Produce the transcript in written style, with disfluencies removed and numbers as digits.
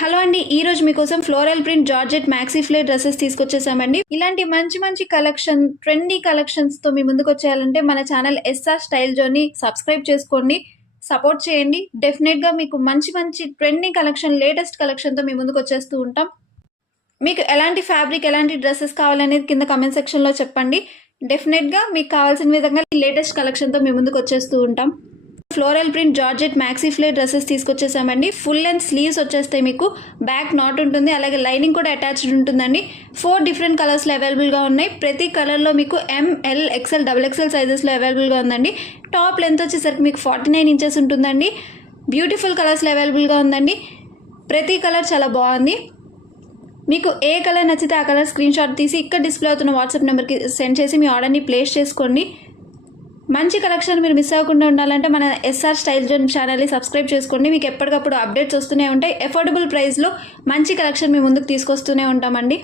Hello అండి, ఈ రోజు మీకోసం floral print georgette maxi flare dresses తీసుకొచ్చేసామండి. ఇలాంటి మంచి కలెక్షన్, ట్రెండీ కలెక్షన్స్ తో మీ ముందుకు వచ్చేయాలంటే మన ఛానల్ ఎస్ఆర్ స్టైల్ జోని సబ్స్క్రైబ్ చేసుకోండి, సపోర్ట్ చేయండి. డెఫినెట్ గా మీకు మంచి ట్రెండింగ్ కలెక్షన్, లేటెస్ట్ కలెక్షన్ తో మీ ముందుకు వచ్చేస్తూ ఉంటాం. మీకు ఎలాంటి ఫ్యాబ్రిక్, ఎలాంటి డ్రెస్సెస్ కావాలనేది కింద కమెంట్ సెక్షన్ లో చెప్పండి. డెఫినెట్ గా మీకు కావాల్సిన విధంగా లేటెస్ట్ కలెక్షన్ తో మీ ముందుకు వచ్చేస్తూ ఉంటాం. Floral print georgette maxi flare dresses తీసుకొచ్చేసామండి. ఫుల్ లెంత్ స్లీవ్స్ వచ్చేస్తాయి, మీకు బ్యాక్ నాట్ ఉంటుంది, అలాగే లైనింగ్ కూడా అటాచ్డ్ ఉంటుందండి. 4 డిఫరెంట్ కలర్స్లో అవైలబుల్గా ఉన్నాయి. ప్రతి కలర్లో మీకు ML, XL, XXL సైజెస్లో అవైలబుల్గా ఉందండి. టాప్ లెంత్ వచ్చేసరికి మీకు 49 ఇంచెస్ ఉంటుందండి. బ్యూటిఫుల్ కలర్స్లో అవైలబుల్గా ఉందండి. ప్రతి కలర్ చాలా బాగుంది. మీకు ఏ కలర్ నచ్చితే ఆ కలర్ స్క్రీన్ షాట్ తీసి ఇక్కడ డిస్ప్లే అవుతున్న వాట్సాప్ నెంబర్కి సెండ్ చేసి మీ ఆర్డర్ని ప్లేస్ చేసుకోండి. మంచి కలెక్షన్ మీరు మిస్ అవ్వకుండా ఉండాలంటే మన ఎస్ఆర్ స్టైల్ జోన్ ఛానల్ని సబ్స్క్రైబ్ చేసుకోండి. మీకు ఎప్పటికప్పుడు అప్డేట్స్ వస్తూనే ఉంటాయి. అఫోర్డబుల్ ప్రైస్లో మంచి కలెక్షన్ మీ ముందుకు తీసుకొస్తూనే ఉంటామండి.